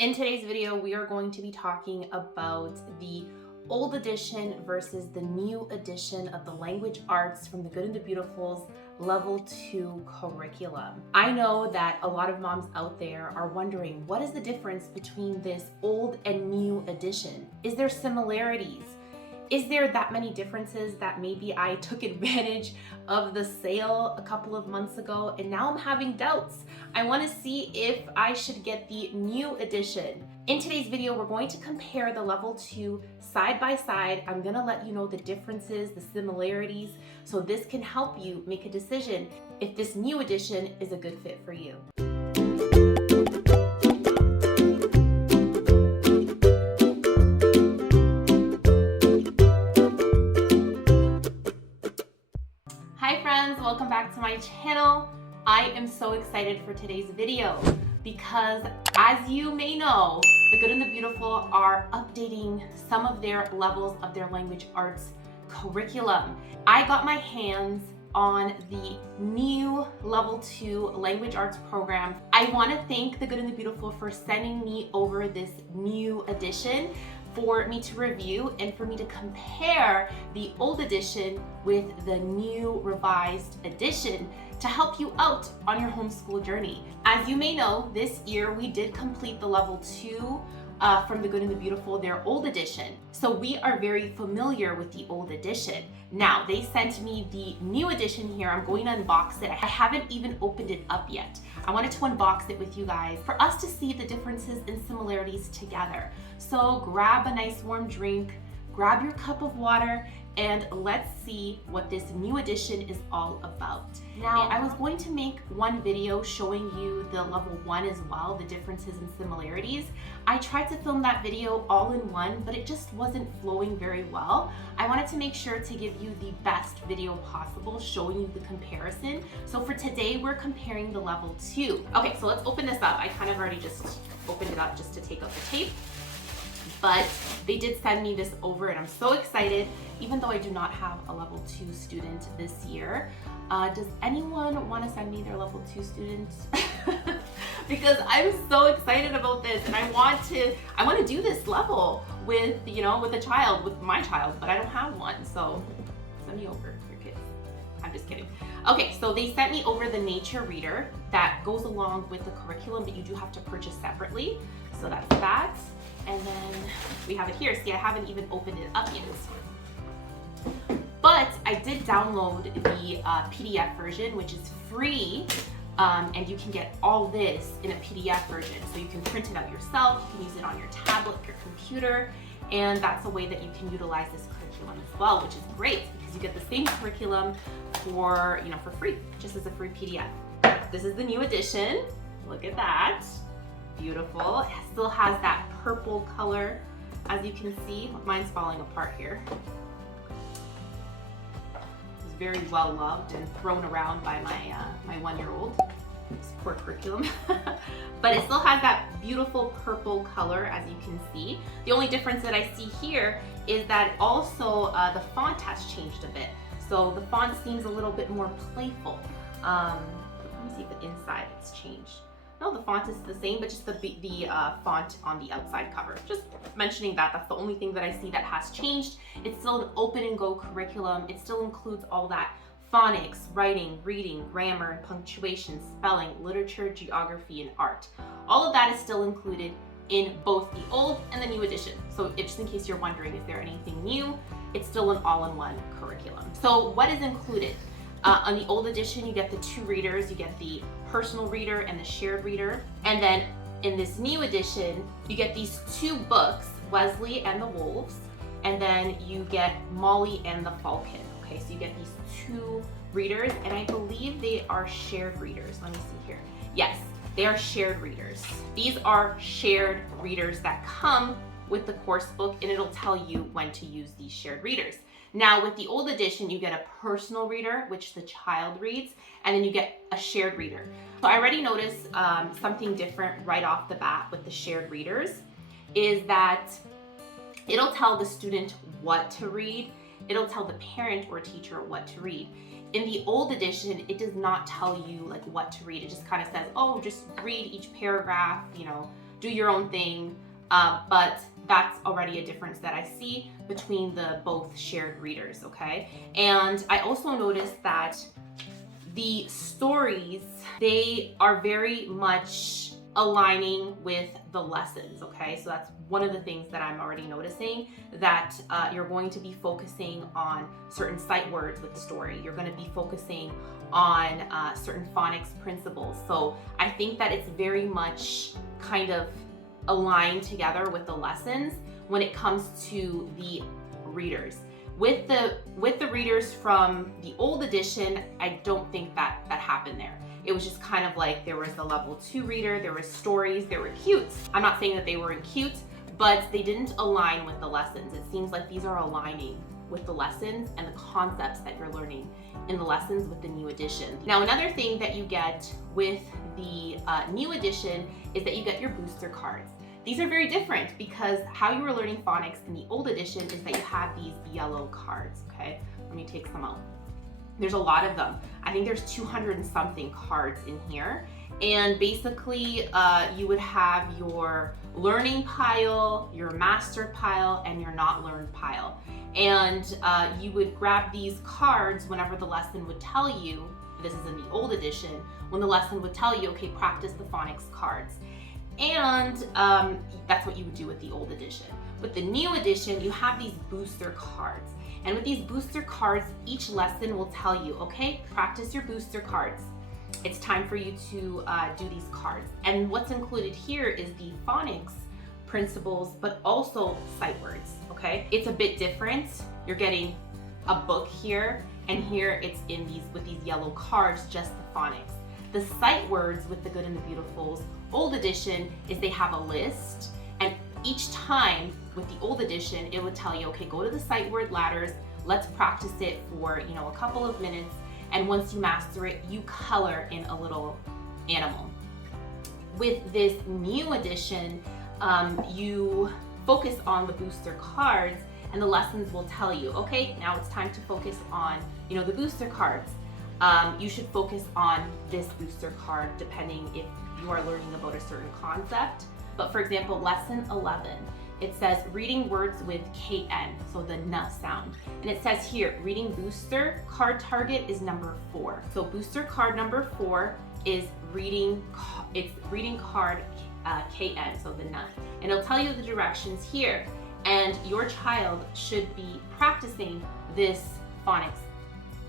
In today's video, we are going to be talking about the old edition versus the new edition of the language arts from the Good and the Beautiful's Level 2 curriculum. I know that a lot of moms out there are wondering, what is the difference between this old and new edition? Is there similarities? Is there that many differences that maybe I took advantage of the sale a couple of months ago and now I'm having doubts? I want to see if I should get the new edition. In today's video, we're going to compare the level 2 side by side. I'm going to let you know the differences, the similarities, so this can help you make a decision if this new edition is a good fit for you. Hi friends, welcome back to my channel. I am so excited for today's video because, as you may know, the Good and the Beautiful are updating some of their levels of their language arts curriculum. I got my hands on the new level 2 language arts program. I want to thank the Good and the Beautiful for sending me over this new edition for me to review and for me to compare the old edition with the new revised edition to help you out on your homeschool journey. As you may know, this year we did complete the level 2 from the Good and the Beautiful, their old edition. So we are very familiar with the old edition. Now, they sent me the new edition here. I'm going to unbox it. I haven't even opened it up yet. I wanted to unbox it with you guys for us to see the differences and similarities together. So grab a nice warm drink, grab your cup of water, and let's see what this new edition is all about. Now, I was going to make one video showing you the level 1 as well, the differences and similarities. I tried to film that video all in one, but it just wasn't flowing very well. I wanted to make sure to give you the best video possible, showing you the comparison. So for today, we're comparing the level 2. Okay, so let's open this up. I kind of already just opened it up just to take out the tape. But they did send me this over and I'm so excited, even though I do not have a level 2 student this year. Does anyone want to send me their level 2 student? Because I'm so excited about this and I want to do this level with, with a child, with my child, but I don't have one. So send me over your kids. I'm just kidding. Okay, so they sent me over the nature reader that goes along with the curriculum, but you do have to purchase separately. So that's that. And then we have it here. See, I haven't even opened it up yet. But I did download the PDF version, which is free. And you can get all this in a PDF version. So you can print it out yourself, you can use it on your tablet, your computer, and that's a way that you can utilize this curriculum as well, which is great because you get the same curriculum for free, just as a free PDF. This is the new edition. Look at that. Beautiful. It still has that purple color, as you can see. Mine's falling apart here. It's very well loved and thrown around by my 1-year-old. This poor curriculum. But it still has that beautiful purple color, as you can see. The only difference that I see here is that also the font has changed a bit. So the font seems a little bit more playful. Let me see if the inside has changed. No, the font is the same, but just the font on the outside cover. Just mentioning that, that's the only thing that I see that has changed. It's still an open and go curriculum. It still includes all that phonics, writing, reading, grammar, and punctuation, spelling, literature, geography, and art. All of that is still included in both the old and the new edition. So just in case you're wondering, is there anything new? It's still an all-in-one curriculum. So what is included? On the old edition, you get the 2 readers. You get the personal reader and the shared reader. And then in this new edition, you get these 2 books, Wesley and the Wolves, and then you get Molly and the Falcon. Okay, so you get these 2 readers, and I believe they are shared readers. Let me see here. Yes, they are shared readers. These are shared readers that come with the course book, and it'll tell you when to use these shared readers. Now, with the old edition, you get a personal reader, which the child reads, and then you get a shared reader. So I already noticed something different right off the bat with the shared readers, is that it'll tell the student what to read. It'll tell the parent or teacher what to read. In the old edition, it does not tell you what to read. It just kind of says, oh, just read each paragraph, do your own thing, but that's already a difference that I see between the both shared readers, okay? And I also noticed that the stories, they are very much aligning with the lessons, okay? So that's one of the things that I'm already noticing, that you're going to be focusing on certain sight words with the story. You're going to be focusing on certain phonics principles. So I think that it's very much kind of aligned together with the lessons when it comes to the readers. With the readers from the old edition, I don't think that happened there. It was just kind of like there was the level 2 reader, there was stories, there were cutes. I'm not saying that they weren't cute, but they didn't align with the lessons. It seems like these are aligning with the lessons and the concepts that you're learning in the lessons with the new edition. Now, another thing that you get with the new edition is that you get your booster cards. These are very different because how you were learning phonics in the old edition is that you have these yellow cards, okay? Let me take some out. There's a lot of them. I think there's 200 and something cards in here. And basically, you would have your learning pile, your master pile, and your not learned pile. And you would grab these cards whenever the lesson would tell you, this is in the old edition, when the lesson would tell you, okay, practice the phonics cards. And that's what you would do with the old edition. With the new edition, you have these booster cards. And with these booster cards, each lesson will tell you, okay, practice your booster cards. It's time for you to do these cards. And what's included here is the phonics principles, but also sight words, okay? It's a bit different. You're getting a book here, and here it's in with these yellow cards, just the phonics. The sight words with the Good and the Beautiful's old edition is they have a list, and each time with the old edition, it would tell you, okay, go to the sight word ladders, let's practice it for, a couple of minutes, and once you master it, you color in a little animal. With this new edition, you focus on the booster cards, and the lessons will tell you, okay, now it's time to focus on, the booster cards. You should focus on this booster card depending if you are learning about a certain concept. But for example, lesson 11, it says reading words with KN, so the N sound. And it says here, reading booster card target is number 4. So booster card number 4 is reading card KN, so the N. And it'll tell you the directions here. And your child should be practicing this phonics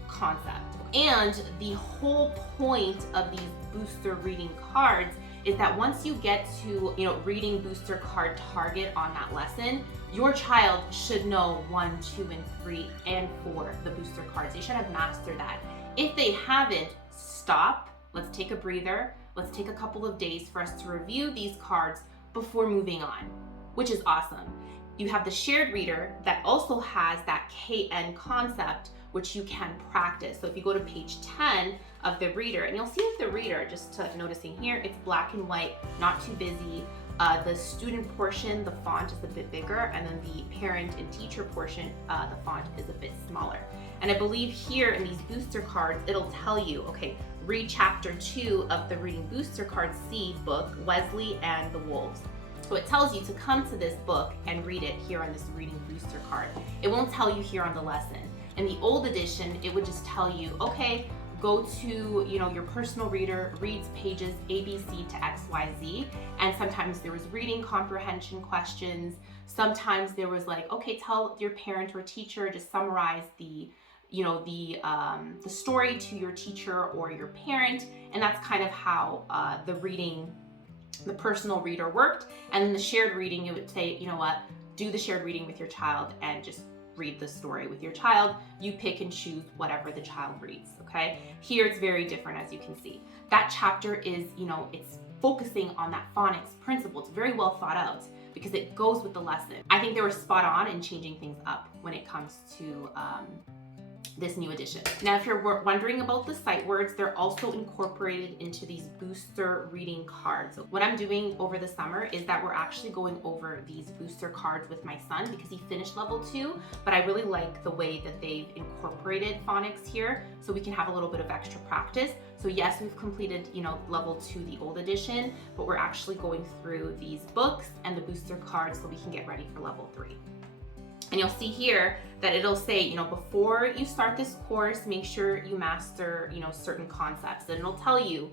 concept. And the whole point of these booster reading cards is that once you get to, reading booster card target on that lesson, your child should know 1, 2, and 3, and 4, the booster cards. They should have mastered that. If they haven't, stop, let's take a breather, let's take a couple of days for us to review these cards before moving on, which is awesome. You have the shared reader that also has that KN concept, which you can practice. So if you go to page 10 of the reader, and you'll see with the reader, just noticing here, it's black and white, not too busy. The student portion, the font is a bit bigger, and then the parent and teacher portion, the font is a bit smaller. And I believe here in these booster cards, it'll tell you, okay, read chapter 2 of the Reading Booster Card C book, Wesley and the Wolves. So it tells you to come to this book and read it here on this Reading Booster Card. It won't tell you here on the lesson. In the old edition, it would just tell you, okay, go to, your personal reader, reads pages ABC to XYZ. And sometimes there was reading comprehension questions. Sometimes there was like, okay, tell your parent or teacher, just summarize the story to your teacher or your parent. And that's kind of how the personal reader worked. And then the shared reading, you would say, you know what, do the shared reading with your child and just read the story with your child. You pick and choose whatever the child reads, okay? Here it's very different, as you can see. That chapter is, it's focusing on that phonics principle. It's very well thought out because it goes with the lesson. I think they were spot on in changing things up when it comes to this new edition. Now, if you're wondering about the sight words, they're also incorporated into these booster reading cards. So what I'm doing over the summer is that we're actually going over these booster cards with my son because he finished level 2, but I really like the way that they've incorporated phonics here so we can have a little bit of extra practice. So yes, we've completed, level 2, the old edition, but we're actually going through these books and the booster cards so we can get ready for level 3. And you'll see here that it'll say, before you start this course, make sure you master, certain concepts. And it'll tell you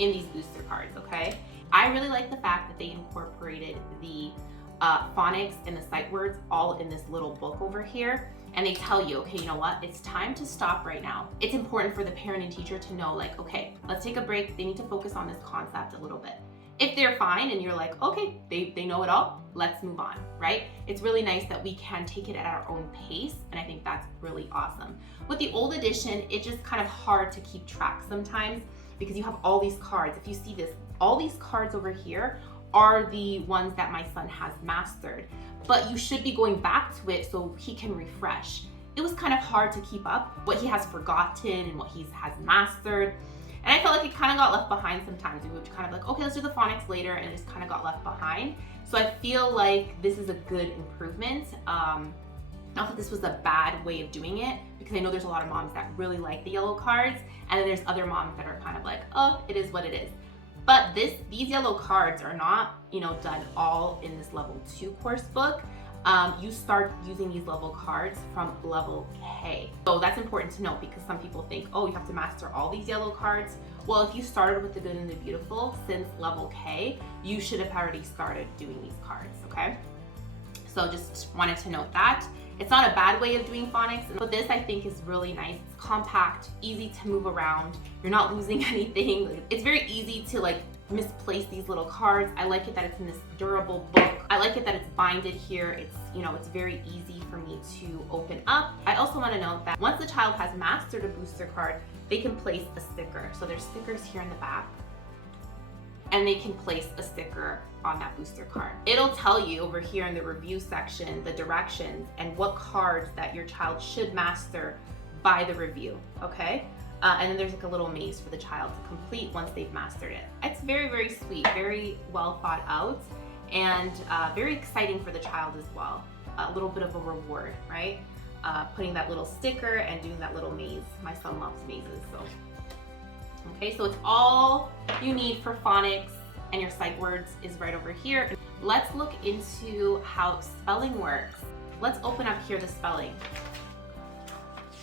in these booster cards, okay? I really like the fact that they incorporated the phonics and the sight words all in this little book over here. And they tell you, okay, you know what? It's time to stop right now. It's important for the parent and teacher to know, like, okay, let's take a break. They need to focus on this concept a little bit. If they're fine and you're like, okay, they know it all, let's move on, right? It's really nice that we can take it at our own pace, and I think that's really awesome. With the old edition, it's just kind of hard to keep track sometimes because you have all these cards. If you see this, all these cards over here are the ones that my son has mastered, but you should be going back to it so he can refresh. It was kind of hard to keep up what he has forgotten and what he has mastered. And I felt like it kind of got left behind sometimes. We would kind of like, okay, let's do the phonics later, and it just kind of got left behind. So I feel like this is a good improvement. Not that this was a bad way of doing it, because I know there's a lot of moms that really like the yellow cards, and then there's other moms that are kind of like, oh, it is what it is. But these yellow cards are not, done all in this level 2 course book. You start using these level cards from level K. So that's important to note because some people think, oh, you have to master all these yellow cards. Well, if you started with the good and the beautiful since level K, you should have already started doing these cards, okay? So just wanted to note that. It's not a bad way of doing phonics, but this I think is really nice. It's compact, easy to move around. You're not losing anything. It's very easy to misplace these little cards. I like it that it's in this durable book. I like it that it's binded here. It's, it's very easy for me to open up. I also want to note that once the child has mastered a booster card, they can place a sticker. So there's stickers here in the back, and they can place a sticker on that booster card. It'll tell you over here in the review section, the directions and what cards that your child should master by the review, okay? And then there's a little maze for the child to complete once they've mastered it. It's very, very sweet, very well thought out, and very exciting for the child as well. A little bit of a reward, right? Putting that little sticker and doing that little maze. My son loves mazes, so. Okay, so it's all you need for phonics, and your sight words is right over here. Let's look into how spelling works. Let's open up here the spelling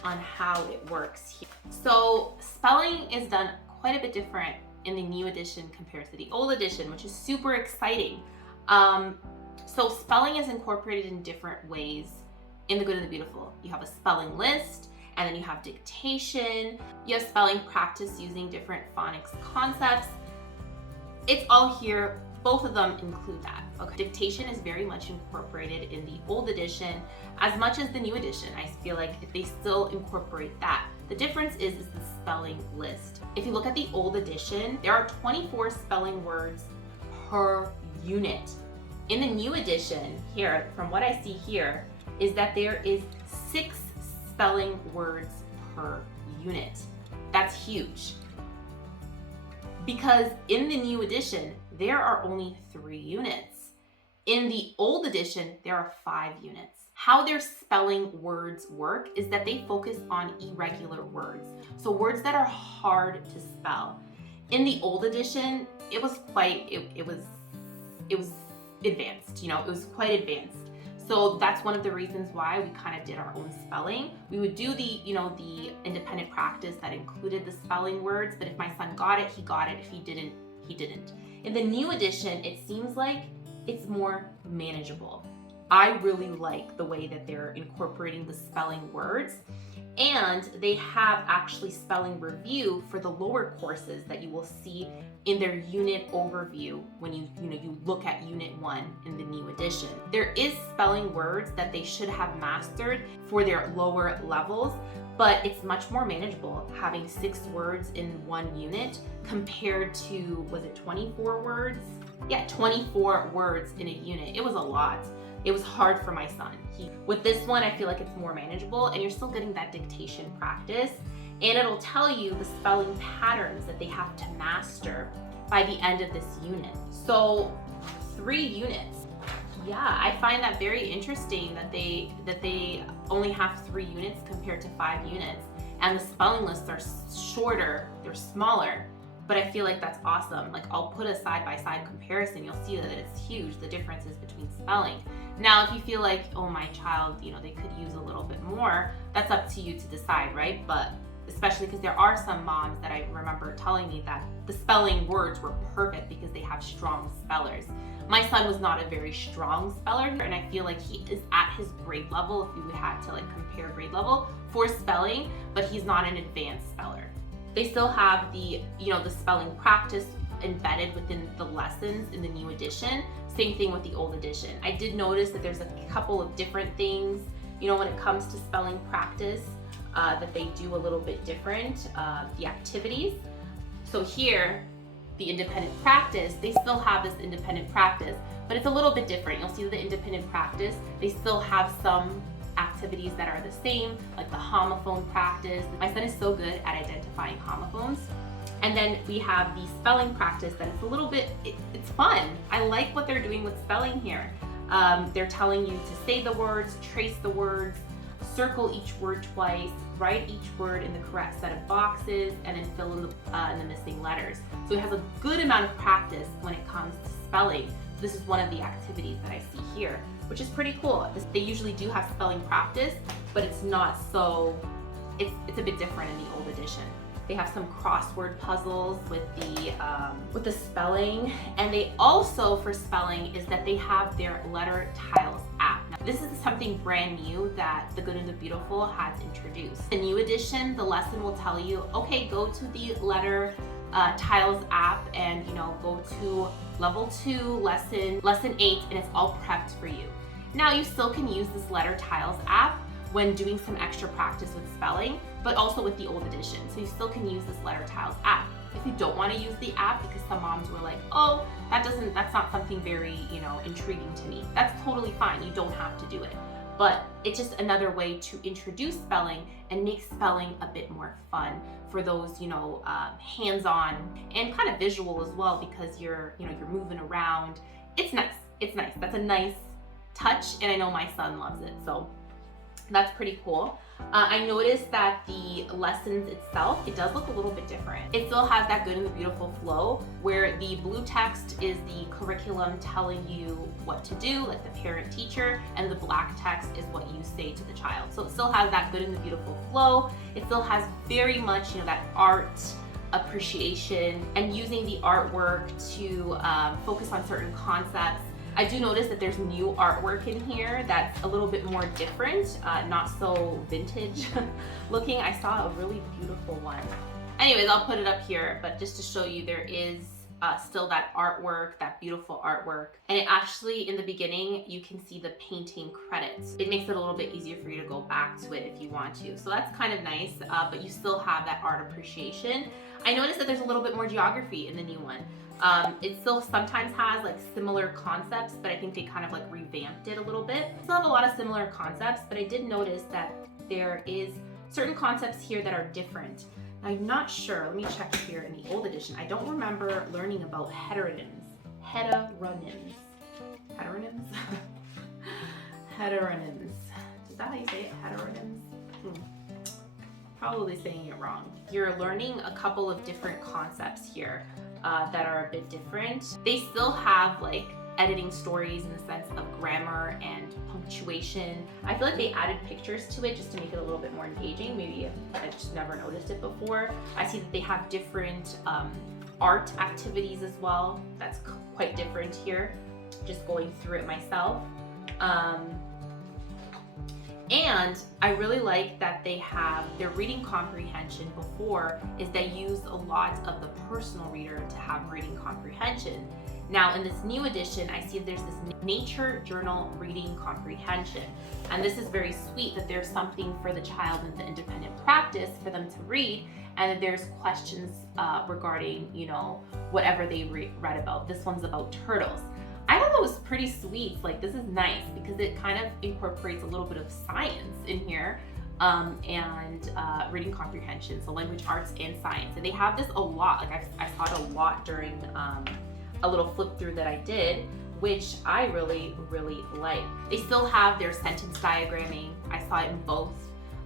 on how it works here. So spelling is done quite a bit different in the new edition compared to the old edition, which is super exciting. So spelling is incorporated in different ways in The Good and the Beautiful. You have a spelling list, and then you have dictation. You have spelling practice using different phonics concepts. It's all here. Both of them include that. Okay. Dictation is very much incorporated in the old edition as much as the new edition. I feel like they still incorporate that. The difference is the spelling list. If you look at the old edition, there are 24 spelling words per unit. In the new edition here, from what I see here, is that there is 6 spelling words per unit. That's huge. Because in the new edition, there are only 3 units. In the old edition, there are 5 units. How their spelling words work is that they focus on irregular words. So words that are hard to spell. In the old edition, it was quite, it was advanced, it was quite advanced. So that's one of the reasons why we kind of did our own spelling. We would do the, the independent practice that included the spelling words, but if my son got it, he got it. If he didn't, he didn't. In the new edition, it seems like it's more manageable. I really like the way that they're incorporating the spelling words, and they have actually spelling review for the lower courses that you will see in their unit overview when you look at unit 1 in the new edition. There is spelling words that they should have mastered for their lower levels, but it's much more manageable having 6 words in 1 unit compared to, was it 24 words? Yeah, 24 words in a unit. It was a lot. it was hard for my son. With this one, I feel like it's more manageable, and you're still getting that dictation practice, and it'll tell you the spelling patterns that they have to master by the end of this unit. So 3 units. Yeah, I find that very interesting that they only have 3 units compared to 5 units, and the spelling lists are shorter, they're smaller, but I feel like that's awesome. Like, I'll put a side-by-side comparison, you'll see that it's huge, the differences between spelling. Now, if you feel like, oh, my child, they could use a little bit more, that's up to you to decide, right? But especially because there are some moms that I remember telling me that the spelling words were perfect because they have strong spellers. My son was not a very strong speller, and I feel like he is at his grade level, if we had to compare grade level for spelling, but he's not an advanced speller. They still have the spelling practice embedded within the lessons in the new edition. Same thing with the old edition. I did notice that there's a couple of different things, when it comes to spelling practice, that they do a little bit different, the activities. So here, the independent practice, they still have this independent practice, but it's a little bit different. You'll see that the independent practice, they still have some activities that are the same, like the homophone practice. My son is so good at identifying homophones. And then we have the spelling practice that it's a little bit, it's fun. I like what they're doing with spelling here. They're telling you to say the words, trace the words, circle each word twice, write each word in the correct set of boxes, and then fill in the missing letters. So it has a good amount of practice when it comes to spelling. This is one of the activities that I see here, which is pretty cool. They usually do have spelling practice, but it's not so, it's a bit different in the old edition. They have some crossword puzzles with the spelling, and they also, for spelling, is that they have their letter tiles app. Now, this is something brand new that The Good and the Beautiful has introduced. The new edition, the lesson will tell you, okay, go to the letter tiles app and go to level 2, lesson 8, and it's all prepped for you. Now, you still can use this letter tiles app when doing some extra practice with spelling, but also with the old edition. So you still can use this letter tiles app. If you don't want to use the app because some moms were like, oh, that's not something very, intriguing to me. That's totally fine. You don't have to do it. But it's just another way to introduce spelling and make spelling a bit more fun for those, hands-on and kind of visual as well, because you're moving around. It's nice. It's nice. That's a nice touch, and I know my son loves it. So that's pretty cool. I noticed that the lessons itself, it does look a little bit different. It still has that Good and the Beautiful flow where the blue text is the curriculum telling you what to do, like the parent teacher, and the black text is what you say to the child. So it still has that Good and the Beautiful flow. It still has very much, that art appreciation and using the artwork to focus on certain concepts. I do notice that there's new artwork in here that's a little bit more different, not so vintage looking. I saw a really beautiful one. Anyways, I'll put it up here, but just to show you, there is still that artwork, that beautiful artwork. And it actually, in the beginning, you can see the painting credits. It makes it a little bit easier for you to go back to it if you want to. So that's kind of nice, but you still have that art appreciation. I noticed that there's a little bit more geography in the new one. It still sometimes has similar concepts, but I think they kind of revamped it a little bit. Still have a lot of similar concepts, but I did notice that there is certain concepts here that are different. I'm not sure, let me check here in the old edition. I don't remember learning about heteronyms. Heteronyms. Heteronyms. Is that how you say it? Heteronyms? Probably saying it wrong. You're learning a couple of different concepts here that are a bit different. They still have editing stories in the sense of grammar and punctuation. I feel like they added pictures to it just to make it a little bit more engaging. Maybe I just never noticed it before. I see that they have different art activities as well. That's quite different here, just going through it myself. And I really like that they have their reading comprehension. Before is they used a lot of the personal reader to have reading comprehension. Now in this new edition, I see there's this nature journal reading comprehension. And this is very sweet that there's something for the child in the independent practice for them to read, and that there's questions regarding, whatever they read about. This one's about turtles. I thought that was pretty sweet. Like, this is nice because it kind of incorporates a little bit of science in here, and reading comprehension, so language arts and science. And they have this a lot. Like, I saw it a lot during a little flip through that I did, which I really, really like. They still have their sentence diagramming. I saw it in both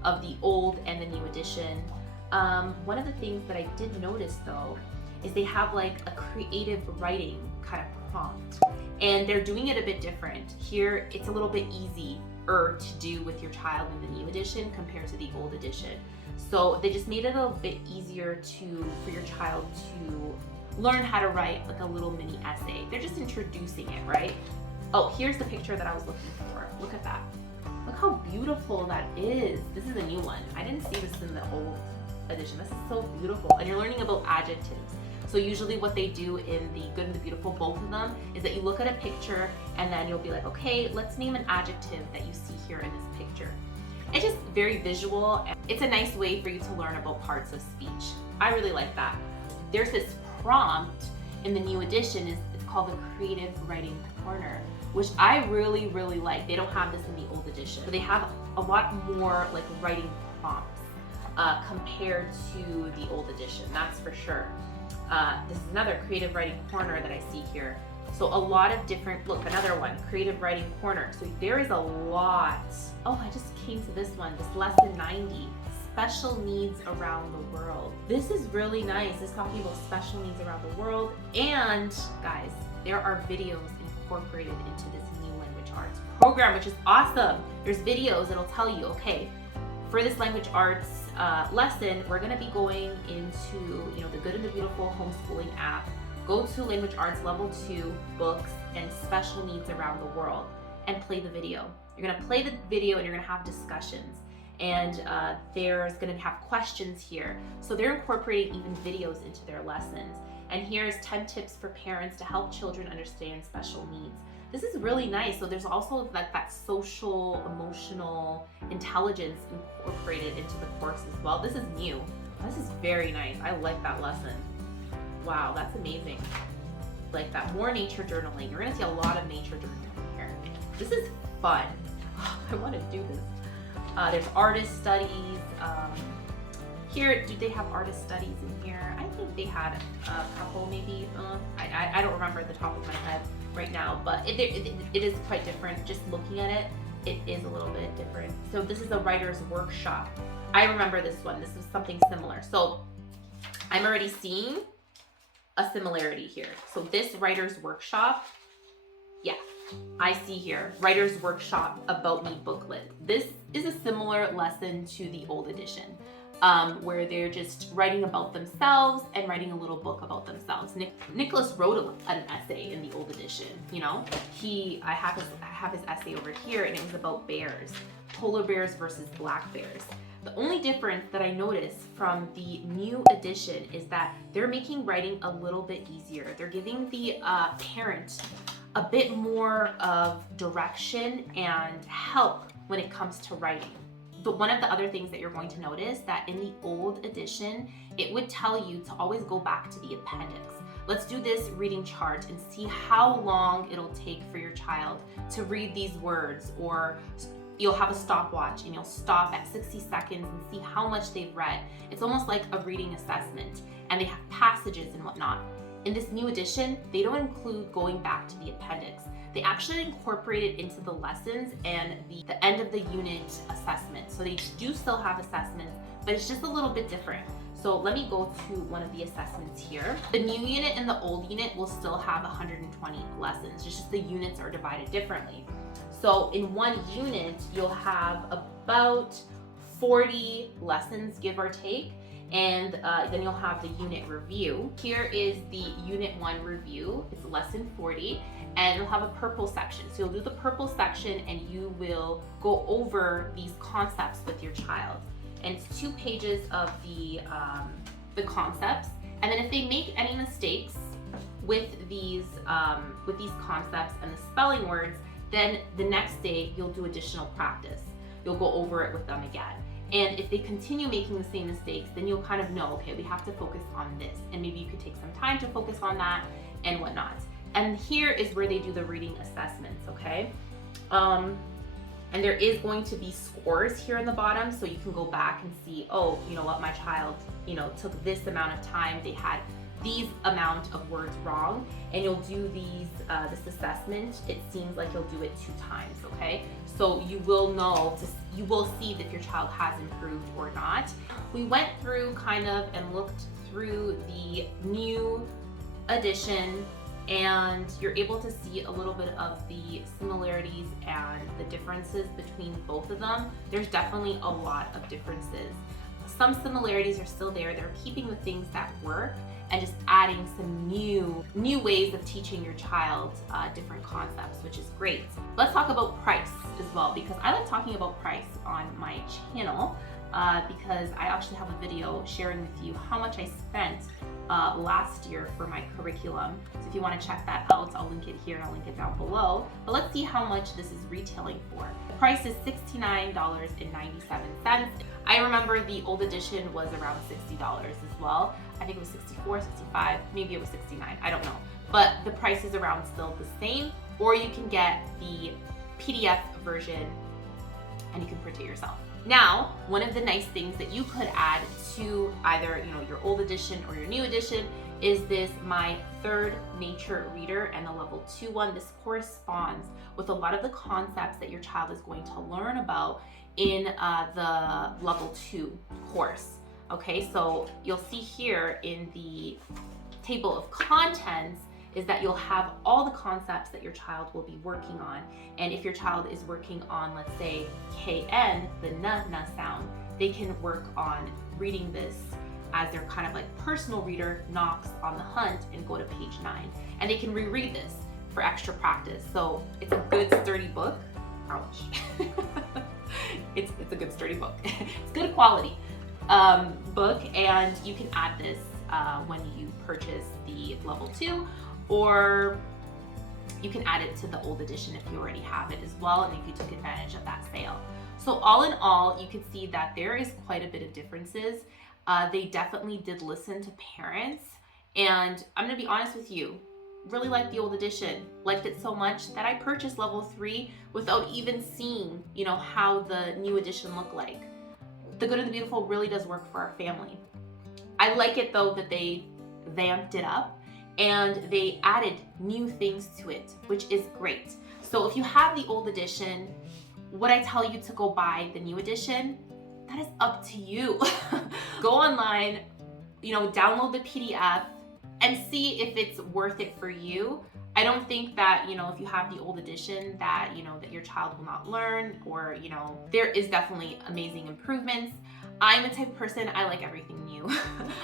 of the old and the new edition. One of the things that I did notice though is they have like a creative writing kind of prompt, and they're doing it a bit different. Here it's a little bit easier to do with your child in the new edition compared to the old edition. So they just made it a little bit easier for your child to learn how to write like a little mini essay. They're just introducing it, right? Oh, here's the picture that I was looking for. Look at that. Look how beautiful that is. This is a new one. I didn't see this in the old edition. This is so beautiful. And you're learning about adjectives. So usually what they do in the Good and the Beautiful, both of them, is that you look at a picture and then you'll be like, okay, let's name an adjective that you see here in this picture. It's just very visual. It's a nice way for you to learn about parts of speech. I really like that. There's this prompt in the new edition, it's called the Creative Writing Corner, which I really, really like. They don't have this in the old edition. So they have a lot more like writing prompts compared to the old edition, that's for sure. This is another Creative Writing Corner that I see here. So a lot of different, look, another one, Creative Writing Corner. So there is a lot. Oh, I just came to this one, this lesson 90, Special Needs Around the World. This is really nice. It's talking about special needs around the world. And guys, there are videos incorporated into this new language arts program, which is awesome. There's videos that'll tell you, okay, for this language arts lesson, we're gonna be going into, the Good and the Beautiful homeschooling app. Go to language arts level 2 books and special needs around the world and play the video. You're gonna play the video and you're gonna have discussions. And there's gonna have questions here. So they're incorporating even videos into their lessons. And here's 10 tips for parents to help children understand special needs. This is really nice. So there's also like that social, emotional intelligence incorporated into the course as well. This is new. This is very nice. I like that lesson. Wow, that's amazing. Like that, more nature journaling. You're gonna see a lot of nature journaling here. This is fun. I wanna do this. There's artist studies. Here, do they have artist studies in here? I think they had a couple maybe. I don't remember at the top of my head right now, but it is quite different. Just looking at it, it is a little bit different. So this is a writer's workshop. I remember this one. This is something similar. So I'm already seeing a similarity here. So this writer's workshop, yeah, I see here, writer's workshop about me booklet. This is a similar lesson to the old edition, where they're just writing about themselves and writing a little book about themselves. Nicholas wrote an essay in the old edition, I have his essay over here, and it was about bears, polar bears versus black bears. The only difference that I noticed from the new edition is that they're making writing a little bit easier. They're giving the parent a bit more of direction and help when it comes to writing. But one of the other things that you're going to notice that in the old edition, it would tell you to always go back to the appendix. Let's do this reading chart and see how long it'll take for your child to read these words, or you'll have a stopwatch and you'll stop at 60 seconds and see how much they've read. It's almost like a reading assessment, and they have passages and whatnot. In this new edition, they don't include going back to the appendix. They actually incorporate it into the lessons and the end of the unit assessment. So they do still have assessments, but it's just a little bit different. So let me go to one of the assessments here. The new unit and the old unit will still have 120 lessons. It's just the units are divided differently. So in one unit, you'll have about 40 lessons, give or take. And then you'll have the unit review. Here is the unit 1 review. It's lesson 40, and you'll have a purple section. So you'll do the purple section and you will go over these concepts with your child. And it's 2 pages of the concepts. And then if they make any mistakes with these concepts and the spelling words, then the next day you'll do additional practice. You'll go over it with them again. And if they continue making the same mistakes, then you'll kind of know, okay, we have to focus on this. And maybe you could take some time to focus on that and whatnot. And here is where they do the reading assessments, okay? And there is going to be scores here in the bottom, so you can go back and see, oh, you know what, my child, you know, took this amount of time, they had these amount of words wrong, and you'll do this assessment. It seems like you'll do it 2 times, okay? So you will know, you will see if your child has improved or not. We went through kind of and looked through the new edition, and you're able to see a little bit of the similarities and the differences between both of them. There's definitely a lot of differences. Some similarities are still there. They're keeping the things that work and just adding some new ways of teaching your child different concepts, which is great. Let's talk about price as well, because I like talking about price on my channel because I actually have a video sharing with you how much I spent last year for my curriculum. So if you want to check that out, I'll link it here and I'll link it down below. But let's see how much this is retailing for. The price is $69.97. I remember the old edition was around $60 as well. I think it was 64, 65, maybe it was 69, I don't know. But the price is around still the same, or you can get the PDF version and you can print it yourself. Now, one of the nice things that you could add to either, you know, your old edition or your new edition is this My Third Nature Reader and the Level 2 one. This corresponds with a lot of the concepts that your child is going to learn about in the Level 2 course. Okay, so you'll see here in the table of contents is that you'll have all the concepts that your child will be working on. And if your child is working on, let's say, KN, the na sound, they can work on reading this as their kind of like personal reader, Knox on the Hunt, and go to page 9. And they can reread this for extra practice. So it's a good sturdy book. Ouch. It's a good sturdy book. It's good quality book, and you can add this when you purchase the Level 2, or you can add it to the old edition if you already have it as well, and if you took advantage of that sale. So all in all, you can see that there is quite a bit of differences. They definitely did listen to parents, and I'm gonna be honest with you, really liked the old edition, liked it so much that I purchased Level 3 without even seeing, you know, how the new edition looked like. The Good and the Beautiful really does work for our family. I like it though that they vamped it up and they added new things to it, which is great. So if you have the old edition, would I tell you to go buy the new edition? That is up to you. Go online, you know, download the PDF and see if it's worth it for you. I don't think that, you know, if you have the old edition that, you know, that your child will not learn, or, you know, there is definitely amazing improvements. I'm a type of person, I like everything new.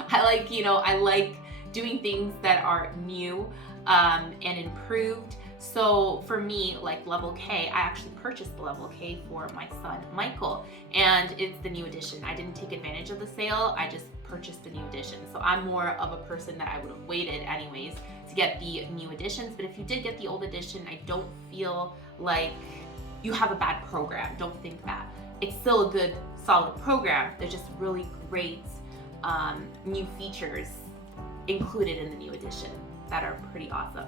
I like, you know, I like doing things that are new and improved. So for me, like Level K, I actually purchased the Level K for my son, Michael, and it's the new edition. I didn't take advantage of the sale, I just purchased the new edition. So I'm more of a person that I would have waited anyways to get the new editions. But if you did get the old edition, I don't feel like you have a bad program. Don't think that. It's still a good, solid program. There's just really great new features included in the new edition that are pretty awesome.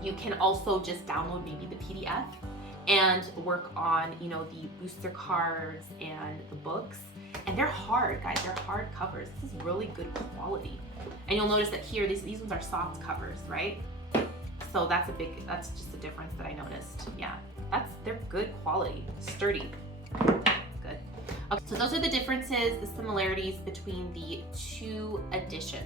You can also just download maybe the PDF and work on, you know, the booster cards and the books. And they're hard, guys. They're hard covers. This is really good quality. And you'll notice that here, these ones are soft covers, right? So that's just a difference that I noticed. Yeah, they're good quality, sturdy, good. Okay, so those are the differences, the similarities between the 2 editions.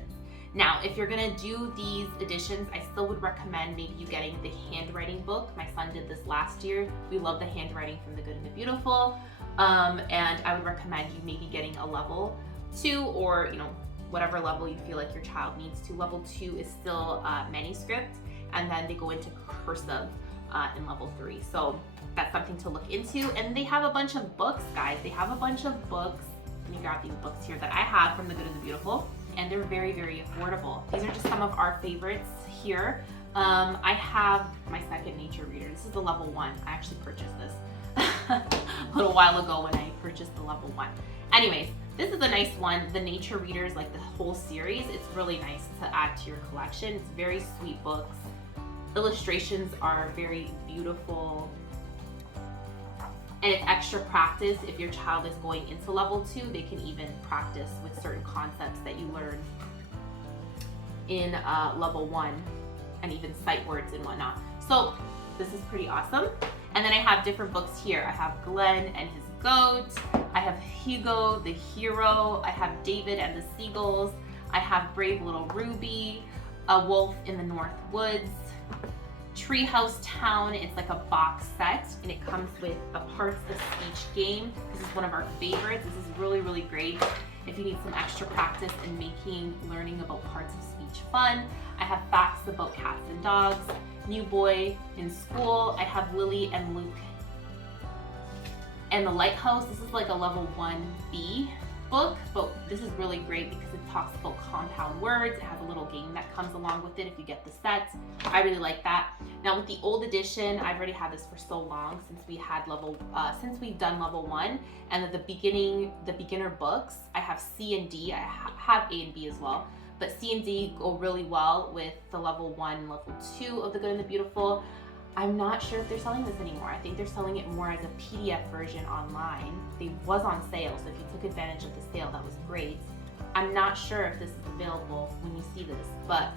Now, if you're gonna do these editions, I still would recommend maybe you getting the handwriting book. My son did this last year. We love the handwriting from The Good and the Beautiful. And I would recommend you maybe getting a Level 2, or, you know, whatever level you feel like your child needs to. Level 2 is still manuscript, and then they go into cursive in Level 3. So that's something to look into. And they have a bunch of books, guys. They have a bunch of books. Let me grab these books here that I have from The Good and the Beautiful. And they're very, very affordable. These are just some of our favorites here. I have my Second Nature Reader. This is the Level 1. I actually purchased this a little while ago when I purchased the Level 1. Anyways, this is a nice one. The Nature Readers, like the whole series, it's really nice to add to your collection. It's very sweet books. illustrations are very beautiful. And it's extra practice if your child is going into level 2. They can even practice with certain concepts that you learn in level 1, and even sight words and whatnot. So this is pretty awesome. And then I have different books here. I have Glenn and his goat. I have Hugo the hero. I have David and the seagulls. I have Brave Little Ruby, A Wolf in the North Woods, Treehouse Town. It's like a box set, and it comes with a parts of speech game. This is one of our favorites. This is really, really great if you need some extra practice in making learning about parts of speech fun. I have Facts About Cats and Dogs, New Boy in School. I have Lily and Luke and the Lighthouse. This is like a level 1B book, but this is really great because it talks about compound words. It has a little game that comes along with it if you get the set. I really like that. Now with the old edition, I've already had this for so long since we had since we've done level 1, and the beginner books, I have C and D. I have A and B as well, but C and D go really well with the level 1 and level 2 of The Good and the Beautiful. I'm not sure if they're selling this anymore. I think they're selling it more as a PDF version online. It was on sale, so if you took advantage of the sale, that was great. I'm not sure if this is available when you see this, but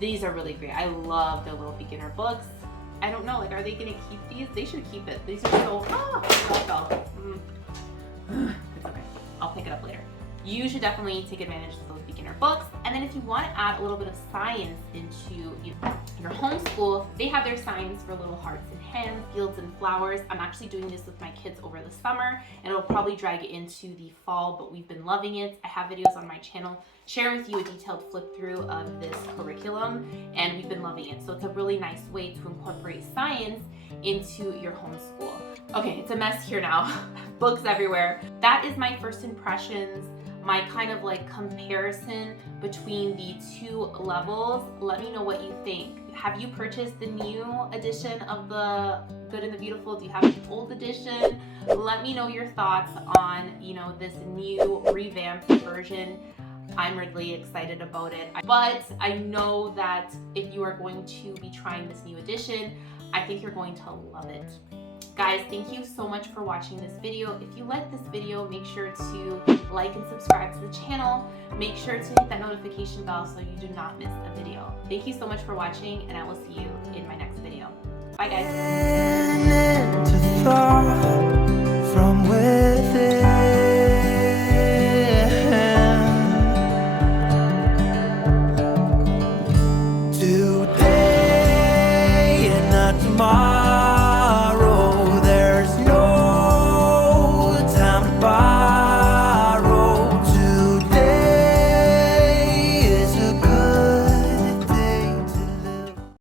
these are really great. I love their little beginner books. I don't know, like, are they gonna keep these? They should keep it. These are so, it's okay. I'll pick it up later. You should definitely take advantage of those beginner books. And then if you want to add a little bit of science into your homeschool, they have their science for little hearts and hands, fields and flowers. I'm actually doing this with my kids over the summer, and it'll probably drag it into the fall, but we've been loving it. I have videos on my channel sharing with you a detailed flip through of this curriculum, and we've been loving it. So it's a really nice way to incorporate science into your homeschool. Okay, it's a mess here now. Books everywhere. That is my first impressions, my kind of like comparison between the 2 levels. Let me know what you think. Have you purchased the new edition of The Good and the Beautiful? Do you have the old edition? Let me know your thoughts on, this new revamped version. I'm really excited about it. But I know that if you are going to be trying this new edition, I think you're going to love it. Guys, thank you so much for watching this video. If you like this video, make sure to like and subscribe to the channel. Make sure to hit that notification bell so you do not miss a video. Thank you so much for watching, and I will see you in my next video. Bye, guys.